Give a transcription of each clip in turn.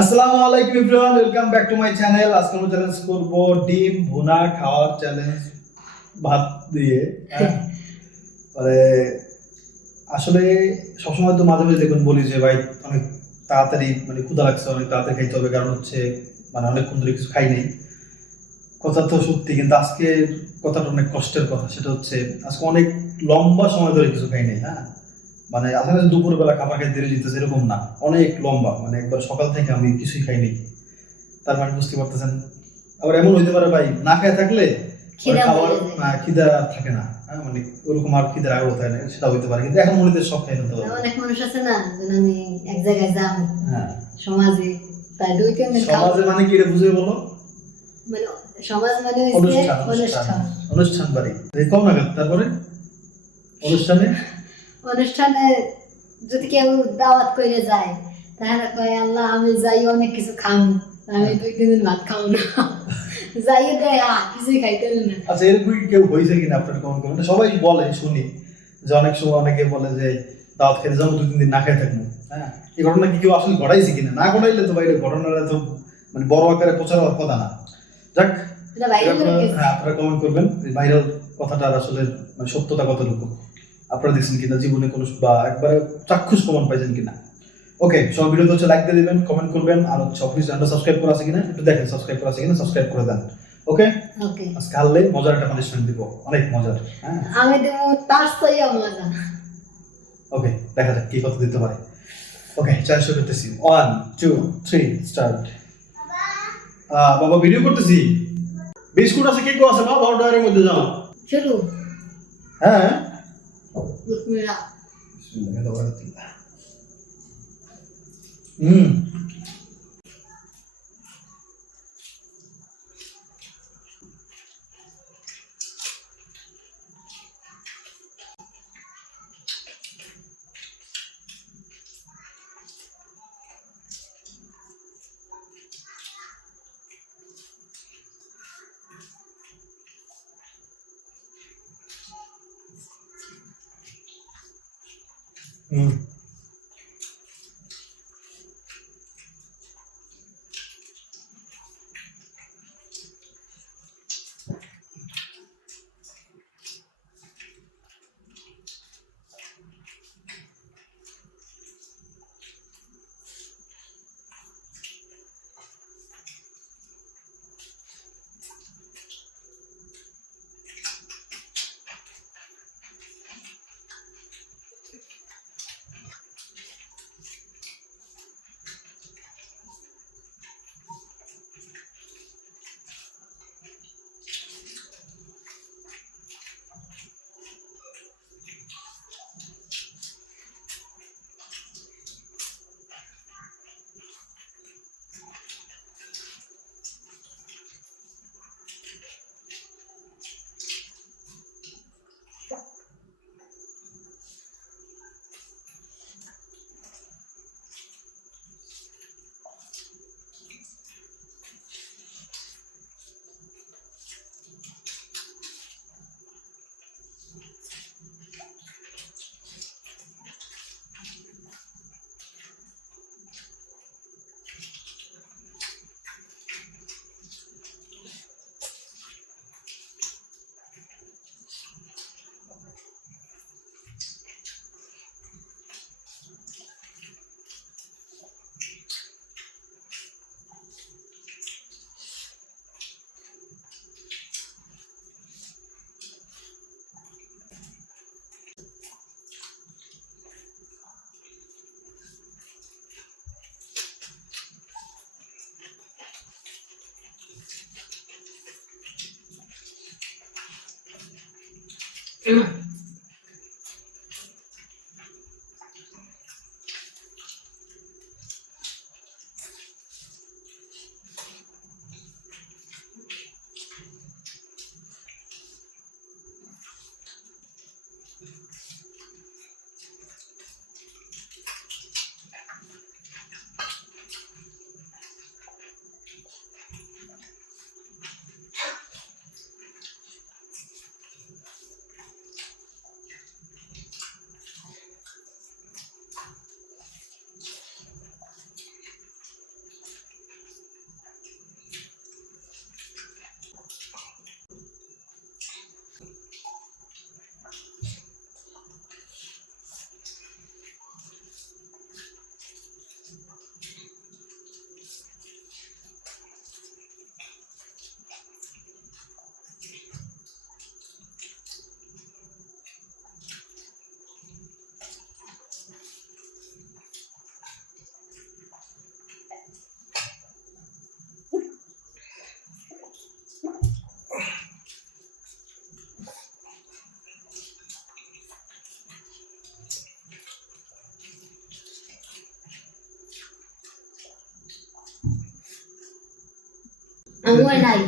আসসালামু আলাইকুম everyone, welcome back to my channel. আজকে আমরা চ্যালেঞ্জ করব ডিম ভুনা খাওয়ার চ্যালেঞ্জ ভাত দিয়ে। মানে আসলে সবসময় তো মাঝে মাঝে দেখুন বলি যে ভাই অনেক তাড়াতাড়ি মানে ক্ষুধা লাগছে, অনেক তাড়াতাড়ি খাইতে হবে, কারণ হচ্ছে মানে অনেকক্ষণ ধরে কিছু খাই নাই। কথা তো সত্যি, কিন্তু আজকে কথাটা অনেক কষ্টের কথা। সেটা হচ্ছে আজকে অনেক লম্বা সময় ধরে কিছু খাই নাই। হ্যাঁ, মানে আসলে যে দুপুরবেলা খাবার খাইতে দেরি যেতেছে এরকম না, অনেক লম্বা, মানে একবার সকাল থেকে আমি কিছুই খাইনি। তার মানে বুঝতে পারতেছেন। আবার এমন হইতে পারে ভাই না খেয়ে থাকলে খাবার খিদা থাকে না। হ্যাঁ, মানে ওরকম আর খিদার আগ্রহ থাকে না, সেটা হইতে পারে। কিন্তু এখন মনে হচ্ছে সব খাই ফেলতে পারবো। অনেক মানুষ আছে না, যেন আমি এক জায়গায় যাব, হ্যাঁ, সমাজে, তাই দুই তিন দিন সমাজে মানে কি রে, বুঝে বলো? মানে সমাজ মানে অনুষ্ঠান অনুষ্ঠান অনুষ্ঠান বাড়ি কম না। তারপরে অনুষ্ঠানে অনুষ্ঠানে যদি কেউ দাওয়াত করে যায়, তাহলে কয় আল্লাহ আমি যাই অনেক কিছু খাম, আমি দুই তিন দিন ভাত খাবো না। যাইয়ে দেয় কিছুই খাইতে না। আচ্ছা, এরকম কেউ হয়েছে কিনা আপনার কমেন্ট করবেন। সবাই বলে শুনি যে অনেক সময় অনেকে বলে যে দাওয়াত খেতে যাবো, দুই তিন দিন না খেয়ে থাকবো। হ্যাঁ, এই ঘটনা কি কেউ আসলে ঘটাইছে কিনা? না ঘটাইলে তো ভাই ঘটনাটা তো মানে বড় আকারে প্রচার হওয়ার কথা না। যাক, হ্যাঁ, আপনারা কমেন্ট করবেন ভাইরাল কথাটার আসলে মানে সত্যতা কতটুকু আপনারা দেখছেন কিনা, জীবনে কোনো বা একবারে চাক্ষুষ প্রমাণ পাইছেন কিনা। ওকে, সব ভিডিওতে হচ্ছে লাইক দিয়ে দিবেন, কমেন্ট করবেন, আর হচ্ছে অফিস চ্যানেলটা সাবস্ক্রাইব করা আছে কিনা একটু দেখেন, সাবস্ক্রাইব করা আছে কিনা সাবস্ক্রাইব করে দেন। ওকে ওকে, আজকে হারলে মজার একটা পানিশমেন্ট দিব, অনেক মজার। হ্যাঁ, আমি দেব তার চেয়েও মজা। ওকে, দেখা যাক কি কথা দিতে পারে। ওকে, চাল শুরু করতেছি। 1 2 3 স্টার্ট। বাবা ভিডিও করতেছি। বিস্কুট আছে, কেক আছে, বাবা বড় ডায়ের মধ্যে যাও। শুরু। হ্যাঁ, বিসমিল্লাহ। হুম, হুম, আমার নাই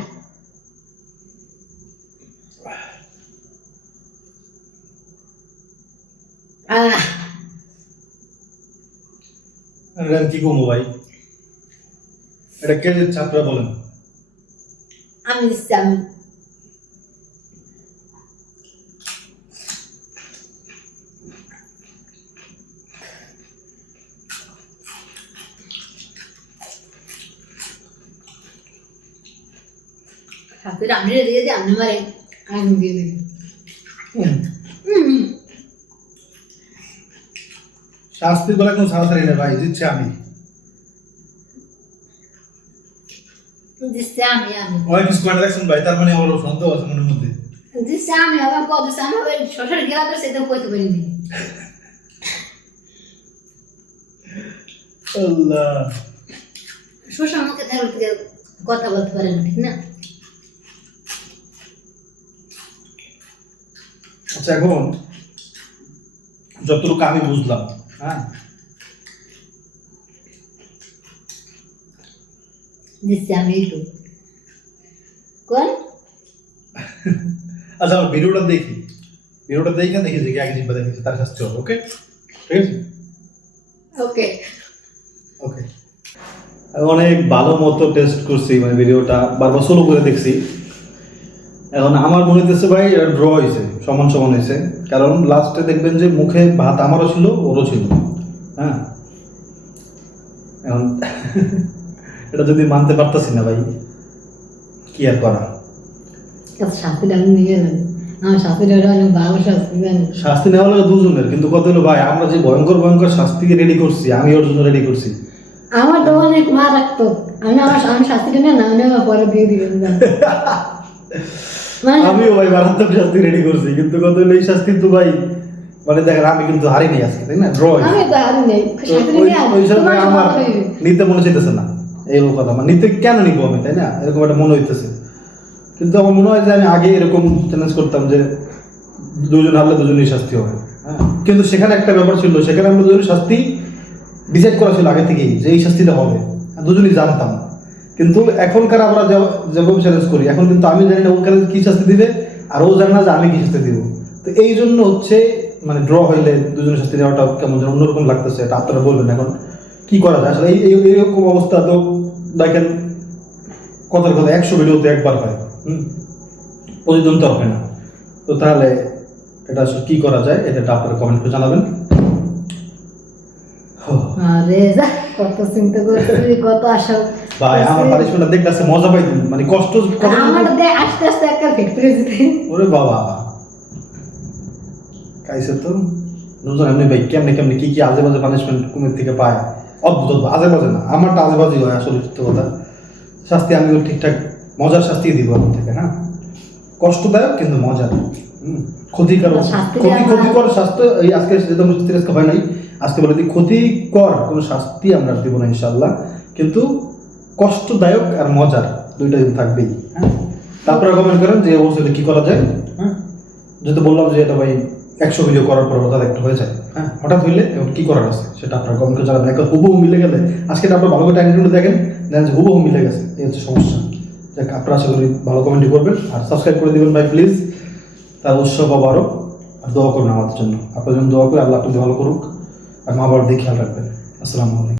আমি কি করবো ভাই, এটা কে দিচ্ছে আপনারা বলেন? আমি দিচ্ছি আমি সাথে আমি দিয়ে দিই আমি মারে আমি দিয়ে দিই শাস্তির বলে কোনো সারাসারি নেই ভাই, দিচ্ছে আমি। দিচ্ছি আমি অনেক কিছু করে দেখছেন ভাই, তার মানে আমার সন্দেহ আছে মনের মধ্যে। দিচ্ছি আমি আবার কত আমি হবে শ্বশুর গেলা তো সেটা কইতে পারিনি আল্লাহ, শ্বশুর মুখে থেকে কথা বলতে পারে না, ঠিক না? আচ্ছা এখন যতটুকু আমি বুঝলাম, হ্যাঁ দিচ্ছি আমি একটু কোন আচ্ছা আমার ভিডিওটা দেখি দেখি যে আগে জিব্বা দেখেছি তার শাস্তি হবে। ওকে, ঠিক আছে, ওকে ওকে। অনেক ভালো মতো টেস্ট করছি, মানে ভিডিওটা বারবার স্লো করে দেখছি। এখন আমার মনে হচ্ছে ভাই এটা ড্র হয়েছে, সমান সমান হয়েছে, কারণ লাস্টে দেখবেন যে মুখে ভাত আমারও ছিল ওরও ছিল। হ্যাঁ, এখন এটা যদি মানতে পারতাছি না ভাই, কি আর করা। শাস্তিটা আমি নিয়ে যাবেন, আমার শাস্তিটা অনেক ভালো শাস্তি জানি। শাস্তি নেওয়া লাগে দুজনের, কিন্তু কত হলো ভাই, আমরা যে ভয়ঙ্কর ভয়ঙ্কর শাস্তিকে রেডি করছি, আমি ওর জন্য রেডি করছি। আমার তো অনেক মা রাখতো, আমি শাস্তিটা না আমি আমার পরে দিয়ে দিবেন আমিও ভাই মারাত্মক শাস্তি রেডি করছি, কিন্তু কত হলো এই শাস্তি তো ভাই, মানে দেখেন আমি কিন্তু হারি নেই আজকে, তাই না? ড্র আমি তো হারি নেই, ওই সময় আমার নিতে মনে চাইতেছে না, এই কথা আমার নিতে কেন নিবো আমি, তাই না? এরকম একটা মনে হইতেছে। কিন্তু আমার মনে হয় যে আমি আগে এরকম চ্যালেঞ্জ করতাম যে দুজন হারলে দুজনই শাস্তি হবে। হ্যাঁ, কিন্তু সেখানে একটা ব্যাপার ছিল, সেখানে আমরা দুজনের শাস্তি ডিসাইড করা ছিল আগে থেকেই যে এই শাস্তিটা হবে, দুজনই জানতাম। কিন্তু এখনকার আমরা যেভাবে চ্যালেঞ্জ করি, এখন কিন্তু আমি জানি না ওখানে কি শাস্তি দিবে, আর ও জানে না যে আমি কি শাস্তি দিব। তো এই জন্য হচ্ছে মানে ড্র হইলে দুজনের শাস্তি দেওয়াটা কেমন যেন অন্যরকম লাগতেছে। এটা আপনারা বলবেন এখন কি করা যায় আসলে। এইরকম অবস্থা তো দেখেন, কথার কথা 100 ভিডিওতে একবার হয়, প্রতিদিন তো হয় না। তো তাহলে এটা আসলে কি করা যায়, এটা আপনারা কমেন্ট করে জানাবেন। আরে যা, কত চিন্তা করছি, কত আশা ভাই আমার পানিশমেন্টটা দেখতেছে মজা পাইতেন, মানে কষ্ট আমার দেখ আস্তে আস্তে একটা ফ্যাক্টরি যেতে। ওরে বাবা, কাইছে তো নজর এমনি ভাই, কেমনে কেমনে কি কি আজে বাজে পানিশমেন্ট কুমির থেকে পায়, অদ্ভুত আজে বাজে না, আমারটা আজে বাজে হয় আসলে সত্য কথা। শাস্তি আমিও ঠিকঠাক মজার শাস্তি দিব আমার থেকে, হ্যাঁ, কষ্টদায়ক কিন্তু মজার, ক্ষতিকারক ক্ষতিকর শাস্তি। এই আজকে যেহেতু হয় নাই, আজকে বলে দিই ক্ষতিকর কোনো শাস্তি আমরা দিব না ইনশাল্লাহ, কিন্তু কষ্টদায়ক আর মজার দুইটা দিন থাকবেই। হ্যাঁ, তারপরে কমেন্ট করেন যে অবশ্যই কি করা যায়। হ্যাঁ, যেহেতু বললাম যে এটা ভাই 100 ভিডিও করার পর হঠাৎ একটা হয়ে যায়, হ্যাঁ, হঠাৎ হইলে এখন কি করার আছে সেটা আপনার কমেন্ট করে জানাবেন। এখন হুবহু মিলে গেলে আজকে আপনার ভালো করে টাইমগুলো দেখেন যে হুবহু মিলে গেছে, এই হচ্ছে সমস্যা। যাক, আপনারা আশা করি ভালো কমেন্টই করবেন আর সাবস্ক্রাইব করে দিবেন ভাই প্লিজ, তার উৎসাহ পাবো আরও। আর দোয়া করবেন আমাদের জন্য, আপনার জন্য দোয়া করে আল্লাহ আপনাদের ভালো করুক, আর মা বাবার দিকে খেয়াল রাখবেন। আসসালামু আলাইকুম।